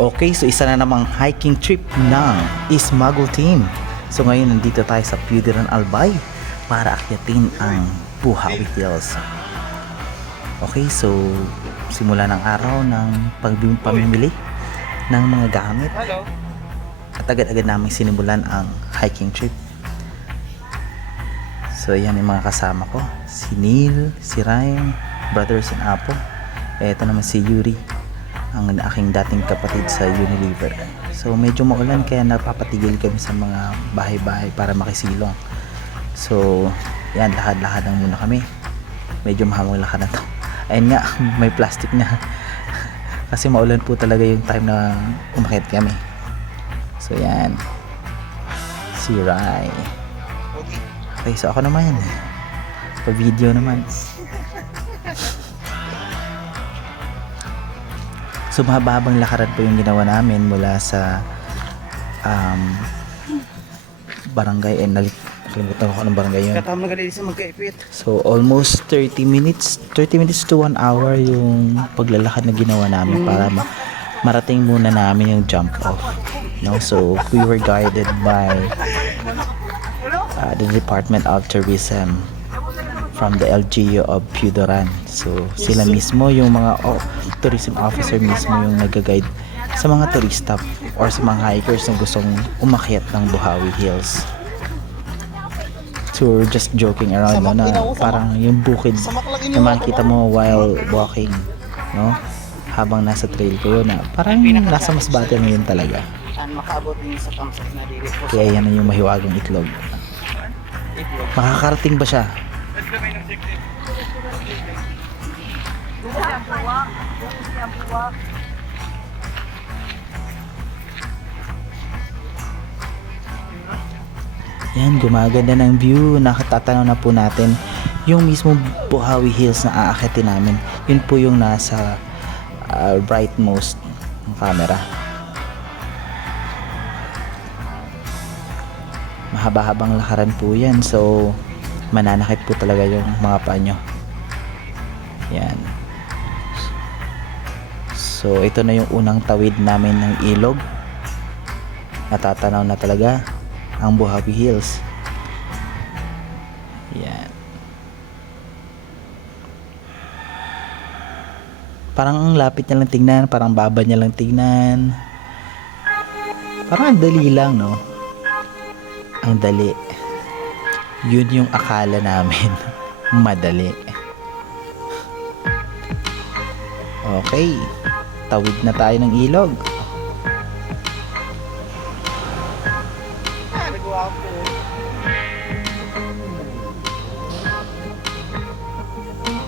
Okay, so isa na namang hiking trip ng Ismagol Team. So ngayon nandito tayo sa Pudiran Albay para akyatin ang Buhawi Hills. Okay, so simula ng araw ng pamimili ng mga gamit at agad-agad namin sinimulan ang hiking trip. So yan yung mga kasama ko, si Neil, si Ryan, brothers and Apo. Ito naman si Yuri, ang aking dating kapatid sa Unilever. So medyo maulan kaya napapatigil kami sa mga bahay-bahay para makisilong. So yan, lakad-lakad lang muna kami. Medyo mahamong lakad na to. Ayun nga, may plastic na. Kasi maulan po talaga yung time na umakyat kami. So yan, si Rai. Okay, so ako naman, pa video naman. So mahabang lakaran po yung ginawa namin mula sa barangay, nakalimutan ko anong barangay yun. So almost 30 minutes to 1 hour yung paglalakad na ginawa namin para marating muna namin yung jump off, no? So we were guided by the Department of Tourism from the LGU of Pudiran. So sila mismo yung mga tourism officer mismo yung nag-guide sa mga turista or sa mga hikers na gustong umakyat ng Buhawi Hills. So we're just joking around, no, na parang yung bukid na makikita mo while walking, no, habang nasa trail kayo, na parang nasa Masbate na yun talaga. Kaya yan na yung mahiwagang itlog. Makakarating ba siya? Yan, gumaganda ng view. Nakatatanaw na po natin yung mismo Buhawi Hills na aakyatin namin. Yun po yung nasa rightmost ng camera. Mahaba-habang lakaran po yan, so mananakit po talaga yung mga panyo. Yan. So ito na yung unang tawid namin ng ilog. Natatanaw na talaga ang Buhawi Hills. Yan. Parang ang lapit niya lang tingnan, parang baba niya lang tingnan. Parang ang dali lang, no? Ang dali. Yun yung akala namin. Madali. Okay. Tawid na tayo ng ilog.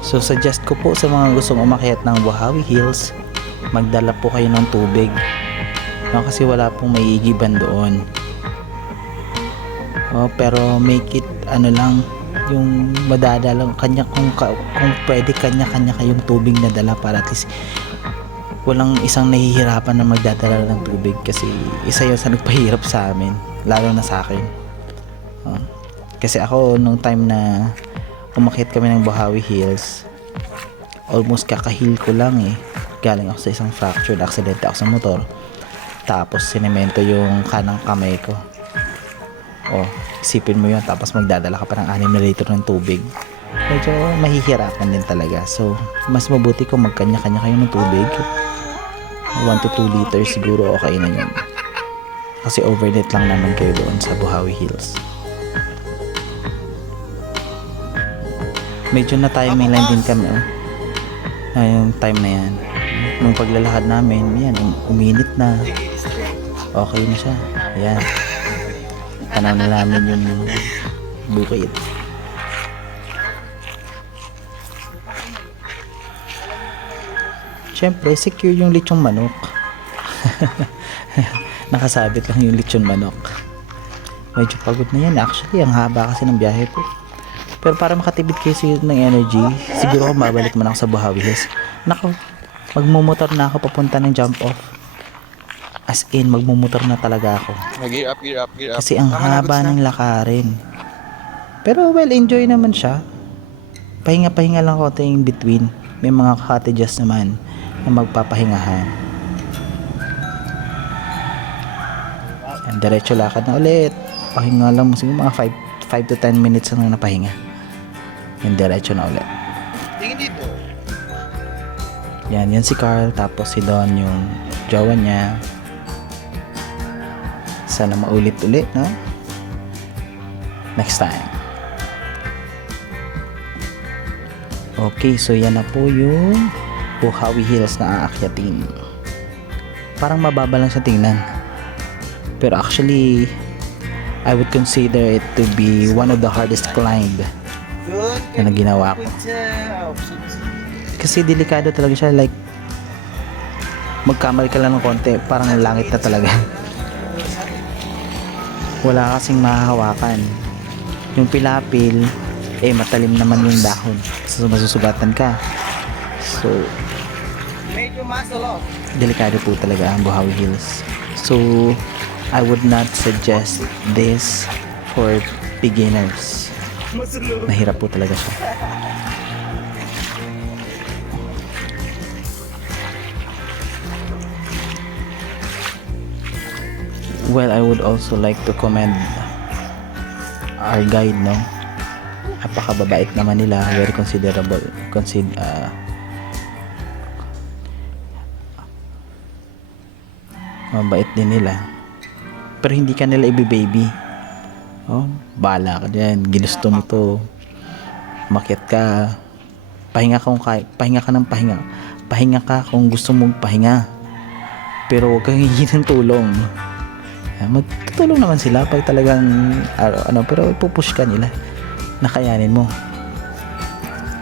So suggest ko po sa mga gustong umakyat ng Buhawi Hills, magdala po kayo ng tubig, no? Kasi wala pong maiigiban doon. Pero make it lang, yung madadala kanya, kung pwede kanya-kanya kayong tubig na dala para at least walang isang nahihirapan na magdadala ng tubig, kasi isa yun sa nagpahirap sa amin, lalo na sa akin. Kasi ako nung time na umakyat kami ng Buhawi Hills, almost kakahil ko lang galing ako sa isang fractured accident ako sa motor, tapos sinemento yung kanang kamay ko. Isipin mo yun, tapos magdadala ka pa ng 6 na liter ng tubig. Medyo mahihirapan din talaga. So mas mabuti kung magkanya-kanya kayo ng tubig. 1 to 2 liters siguro okay na yun, kasi overnight lang naman kayo doon sa Buhawi Hills. Medyo na tayo may line din kami yung time na yan. Nung paglalakad namin, yan, uminit na, okay na siya. Yan, tanaw na namin yung bukid. Siyempre, secure yung lechong manok. Nakasabit lang yung lechon manok. Medyo pagod na yan. Actually, ang haba kasi ng biyahe po. Pero para makatipid kayo ng energy, siguro mabalik man ako sa Buhawi Hills. Magmumotor na ako papunta ng jump off. As in, magmumotor na talaga ako. Gear up. Kasi ang haba ng lakarin. Pero well, enjoy naman siya. Pahinga-pahinga lang konti in between. May mga cottages naman na magpapahingahan. Yan, diretso lakad na ulit. Pahinga lang mo siguro mga 5 to 10 minutes lang na pahinga. Yan, diretso na ulit. Tingin dito. Yan si Carl, tapos si Don yung jowa niya. Sana maulit ulit, no? Next time. Okay, so yan na po yung Buhawi Hills na aakyatin. Parang mababa lang siya tingnan. Pero actually, I would consider it to be one of the hardest climb Good. na ginawa ko. Kasi delikado talaga siya, like magkamali ka lang ng konti, parang langit na talaga. Wala kasing mahahawakan. Yung pilapil, matalim naman yung dahon, so masusugatan ka. So Medyo muscle off. delikado po talaga ang Buhawi Hills. So I would not suggest this for beginners. Mahirap po talaga siya. Well, I would also like to commend our guide, no? Napakababait naman nila, very considerable. Mabait din nila. Pero hindi ka nila ibi-baby. Oh, bala ka dyan. Ginusto mo to. Umakyat ka. Pahinga ka pahinga ka ng pahinga. Pahinga ka kung gusto mong pahinga. Pero huwag kang hihingi ng tulong. Magtutulong naman sila pag talagang pero ipupush ka nila. Nakayanin mo.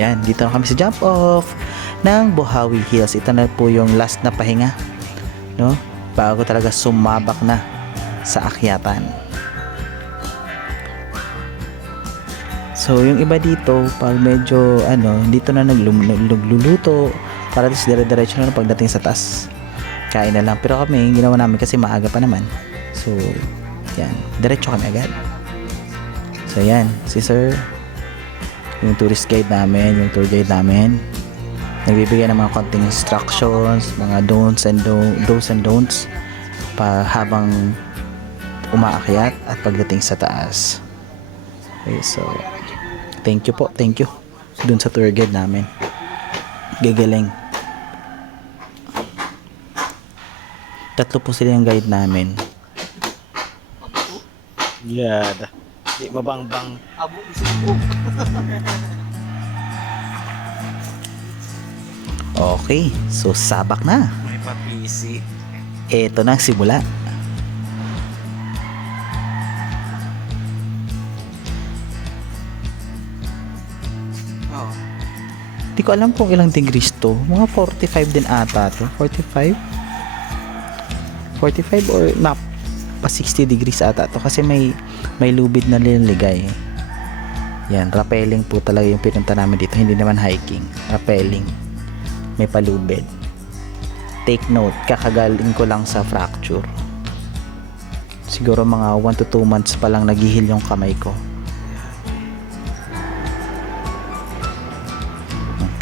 Yan, dito na kami sa jump off ng Buhawi Hills. Ito na po yung last na pahinga, no? Bago talaga sumabak na sa akyatan. So yung iba dito, pag medyo dito na nagluluto para dire-diretso na pagdating sa taas. Kain na lang. Pero kami, ginawa namin kasi maaga pa naman. So, yan. Diretso kami agad. So, yan. Si Sir, yung tourist guide namin, yung tour guide namin, nagbibigay ng mga konting instructions, mga do's and don'ts pa habang umaakyat at pagdating sa taas. Okay, so, thank you po. Thank you dun sa tour guide namin. Gagaling. 3 po sila yung guide namin. Yada. Di mabangbang. Abo isip ko. Okay, so sabak na. May papisi. Ito na ang simula. Oh. Di ko alam kung ilang degrees to. Mga 45 din ata to. 45? 45 or pa 60 degrees ata to kasi may lubid na liligay. Yan, rappelling po talaga yung pinunta namin dito, hindi naman hiking, rappelling, may palubid. Take note, kakagaling ko lang sa fracture, siguro mga 1 to 2 months pa lang naghihil yung kamay ko.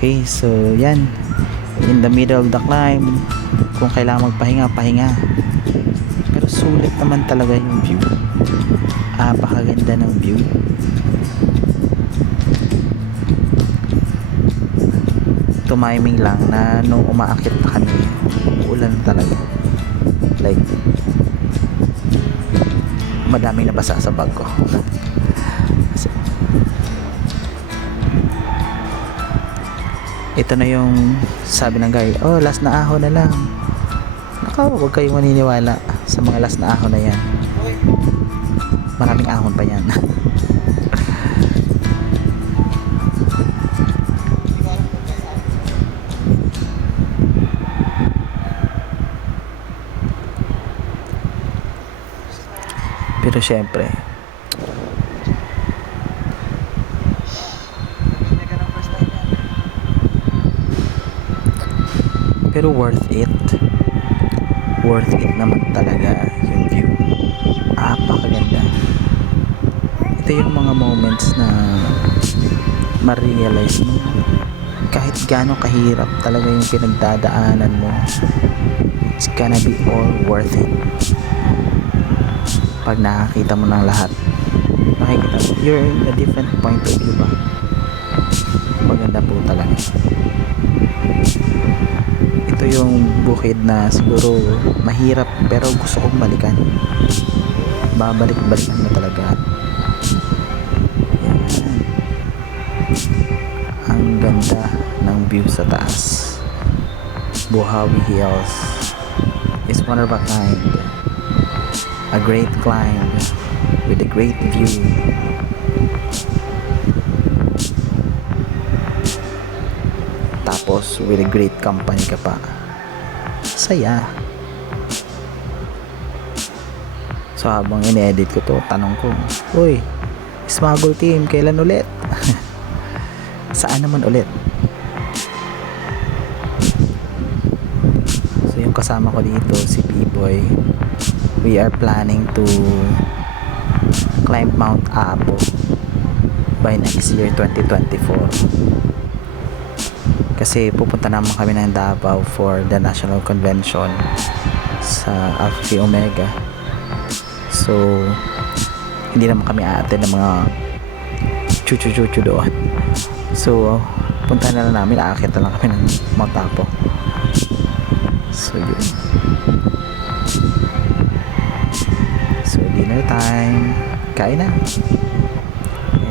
Okay, so yan, in the middle of the climb, kung kailangan magpahinga, pahinga. Pero sulit naman talaga yung view. Napakaganda ng view. Tumiming lang na nung umaakit na kami, ulan talaga. Like, madaming nabasa sa bag ko. Ito na yung sabi ng guy, oh, last na ahon na lang. Huwag kayong maniniwala sa mga last na ahon na yan. Maraming ahon pa yan. Pero syempre, pero worth it naman talaga yung view. Napakaganda. Ito yung mga moments na ma-realize mo kahit gaano kahirap talaga yung pinagdadaanan mo, it's gonna be all worth it. pag nakakita mo ng lahat, makikita mo, you're in a different point of view ba? Maganda po talaga. Ito yung bukid na siguro mahirap pero gusto kong balikan. Babalik-balikan mo talaga. Yan. Ang ganda ng view sa taas. Buhawi Hills is one of a kind. A great climb with a great view. Tapos with a great company ka pa. Saya. So habang in-edit ko to, tanong ko, uy, Smuggle Team, kailan ulit? Saan naman ulit? So yung kasama ko dito, si B-Boy, we are planning to climb Mount Apo by next year 2024. Kasi pupunta naman kami ng Davao for the National Convention sa Alpha Phi Omega. So hindi naman kami aatin ng mga chuchu doon. So punta na lang namin, aakit na lang kami ng Mount Apo. So yun. So dinner time, kain na.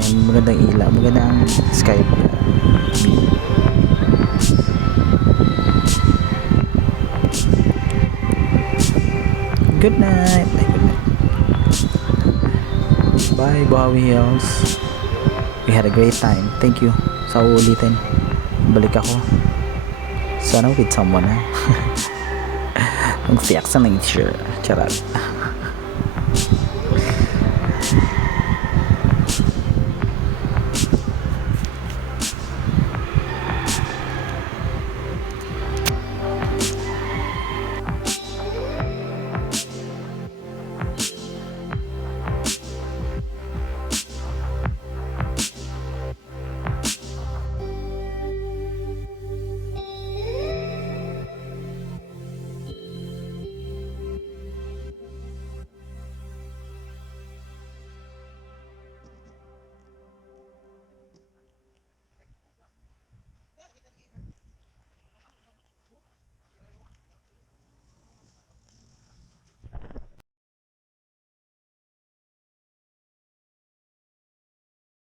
And magandang ilaw, magandang sky view. Good night. Ay, good night. Bye, Buhawi Hills. We had a great time. Thank you. Sa uulitin, balik ako. Sana with someone, ha? Ang tiyak sa nature. Charot.